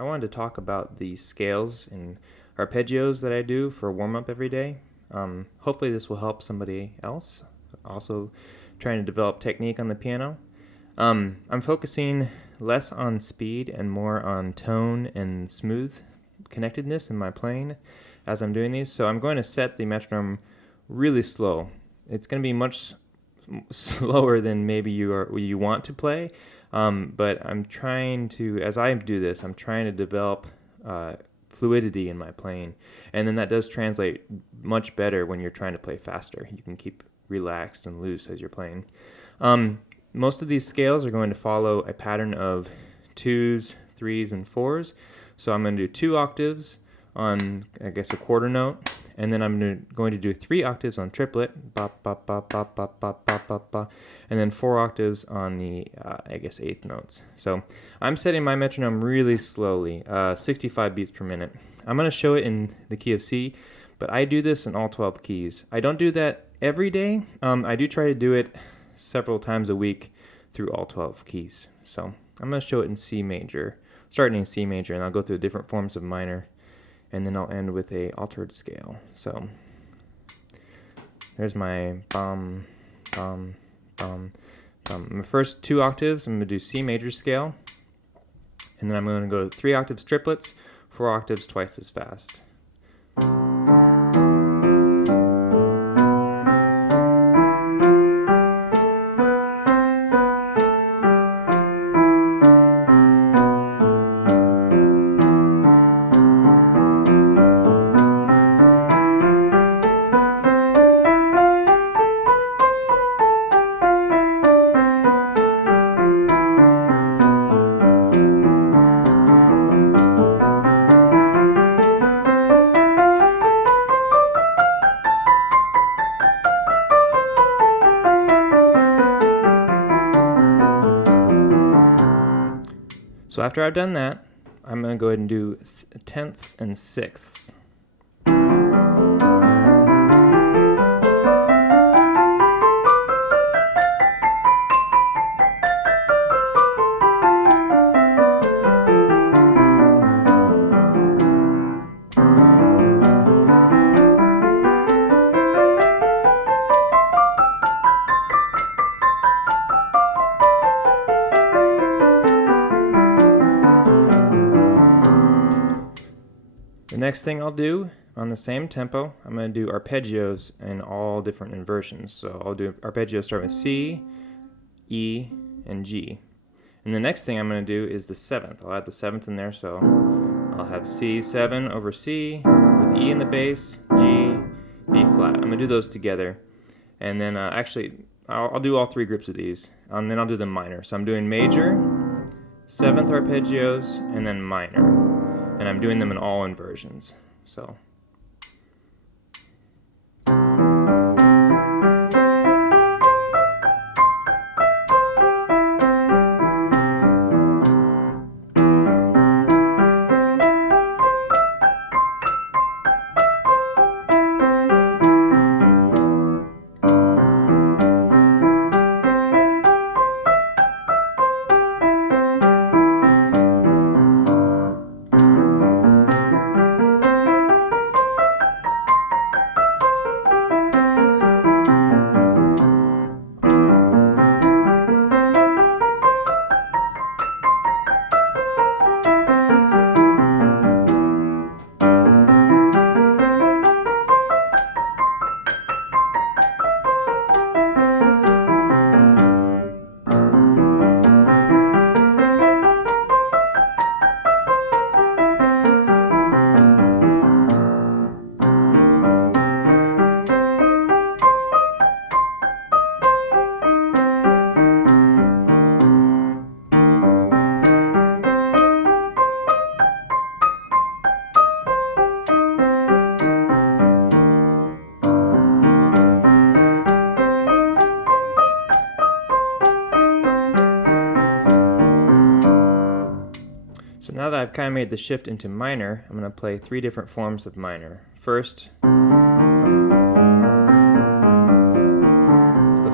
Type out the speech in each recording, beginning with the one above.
I wanted to talk about the scales and arpeggios that I do for warm-up every day. Hopefully this will help somebody else also trying to develop technique on the piano. I'm focusing less on speed and more on tone and smooth connectedness in my playing as I'm doing these. So I'm going to set the metronome really slow. It's going to be much slower than maybe you want to play, but I'm trying to, as I do this, I'm trying to develop fluidity in my playing, and then that does translate much better when you're trying to play faster. You can keep relaxed and loose as you're playing. Most of these scales are going to follow a pattern of 2s, 3s, and 4s. So I'm going to do 2 octaves on, I guess, a quarter note, and then I'm going to do 3 octaves on triplet, ba, ba, ba, ba, ba, ba, ba, ba, ba, and then 4 octaves on the, I guess, 8th notes. So I'm setting my metronome really slowly, 65 beats per minute. I'm going to show it in the key of C, but I do this in all 12 keys. I don't do that every day. I do try to do it several times a week through all 12 keys. So I'm going to show it in C major, starting in C major, and I'll go through the different forms of minor, and then I'll end with a altered scale. So there's my bum, bum, bum, bum. My first 2 octaves, I'm going to do C major scale, and then I'm going to go 3 octaves triplets, 4 octaves twice as fast. So after I've done that, I'm going to go ahead and do 10ths and 6ths. The next thing I'll do on the same tempo, I'm going to do arpeggios in all different inversions. So I'll do arpeggios starting with C, E, and G. And the next thing I'm going to do is the 7th. I'll add the 7th in there, so I'll have C7 over C with E in the bass, G, B flat. I'm going to do those together. And then actually, I'll do all 3 groups of these, and then I'll do them minor. So I'm doing major, 7th arpeggios, and then minor. And I'm doing them in all inversions. So So now that I've kind of made the shift into minor, I'm going to play 3 different forms of minor. First, the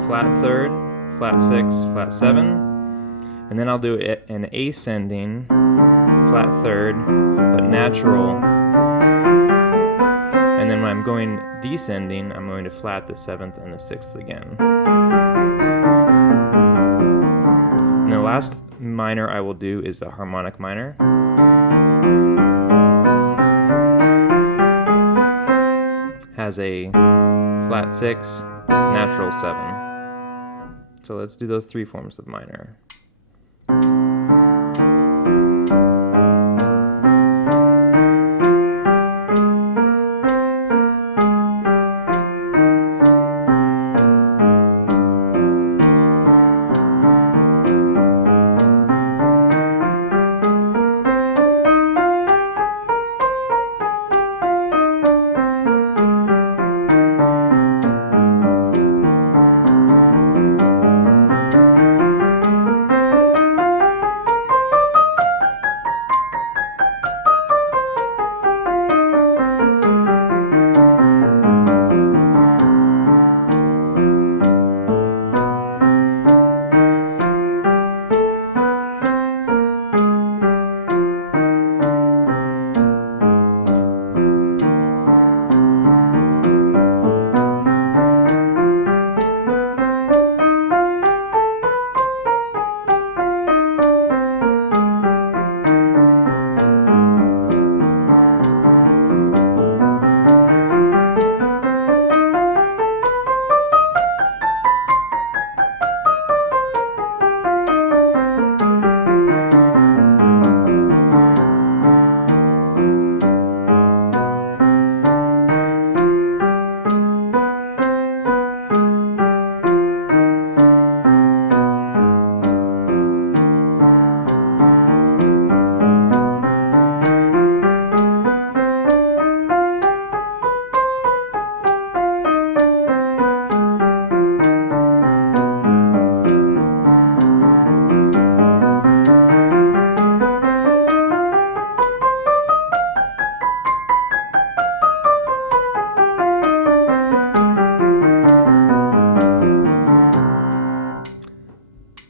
flat 3rd, flat 6, flat 7, and then I'll do an ascending flat third, but natural. And then when I'm going descending, I'm going to flat the 7th and the 6th again. And the last minor I will do is a harmonic minor. Has a flat 6, natural 7. So let's do those 3 forms of minor.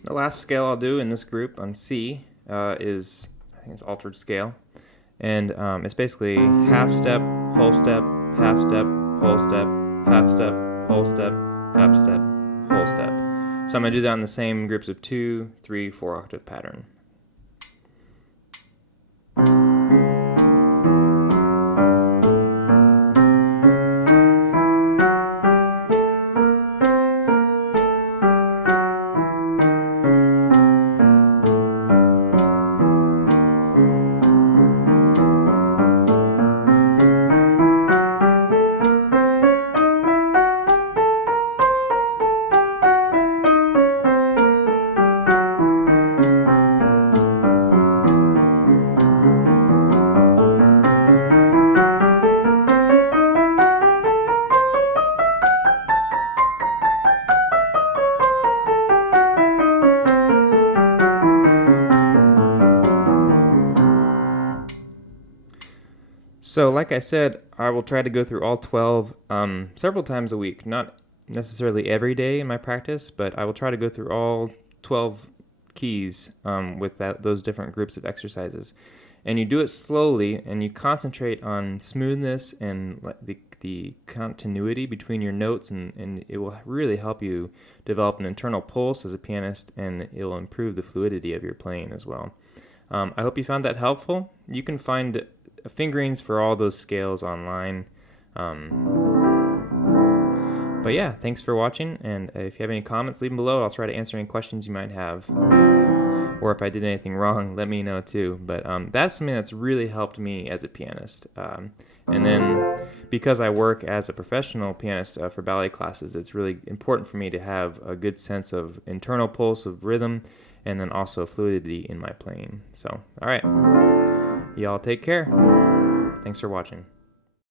The last scale I'll do in this group on C is, I think it's altered scale. And it's basically half step, whole step, half step, whole step, half step, whole step, half step, whole step. So I'm going to do that in the same groups of 2, 3, 4 octave pattern. So like I said, I will try to go through all 12 several times a week, not necessarily every day in my practice, but I will try to go through all 12 keys with those different groups of exercises. And you do it slowly, and you concentrate on smoothness and the continuity between your notes, and it will really help you develop an internal pulse as a pianist, and it will improve the fluidity of your playing as well. I hope you found that helpful. You can find fingerings for all those scales online. But yeah, thanks for watching, and if you have any comments, leave them below. I'll try to answer any questions you might have. Or if I did anything wrong, let me know too. But that's something that's really helped me as a pianist. And then because I work as a professional pianist for ballet classes, it's really important for me to have a good sense of internal pulse of rhythm and then also fluidity in my playing. So, all right. Y'all take care. Thanks for watching.